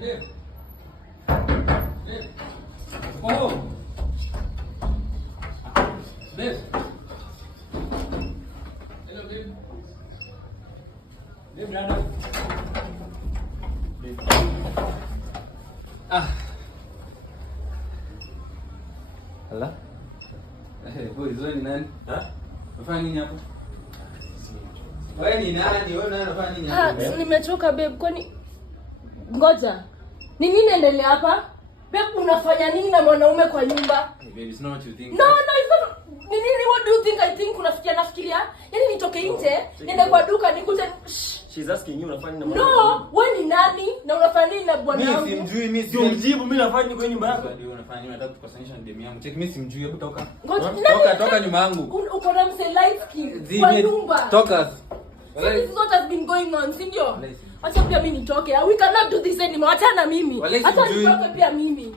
Babe. Oh. Babe. Hello, babe. Babe, Nana. Babe. Hala? Boy, zoe ni nani? Unafanya nini hapo? Wewe ni nani? Wewe unafanya nini hapo? Nimechoka babe, kwani ngoja. Ni nini endelea hapa? Babe, unafanya nini na mwanaume kwa nyumba? Hey babe, it's not what you think. No, it's not. Ni nini, what do you think I think nafikiria? Yaani nitoke nje, niende kwa duka nikuje. She's asking you unafanya nini na mwanaume? No, wewe ni nani? Na unafanya nini na bwana wangu? Mimi simjui, mimi sio mjibu, mimi nafanya nini kwa nyumba yako? Ndio unafanya nini? Unataka kukosanisha na demu yangu. Check, mimi simjui, hebu toka. Toka nyuma yangu. Uko na mse light skin kwa nyumba. Toka. So this is what has been going on, sindio? Acha pia mimi nitoke. We cannot do this anymore. Acha na mimi. Acha nitoke pia mimi.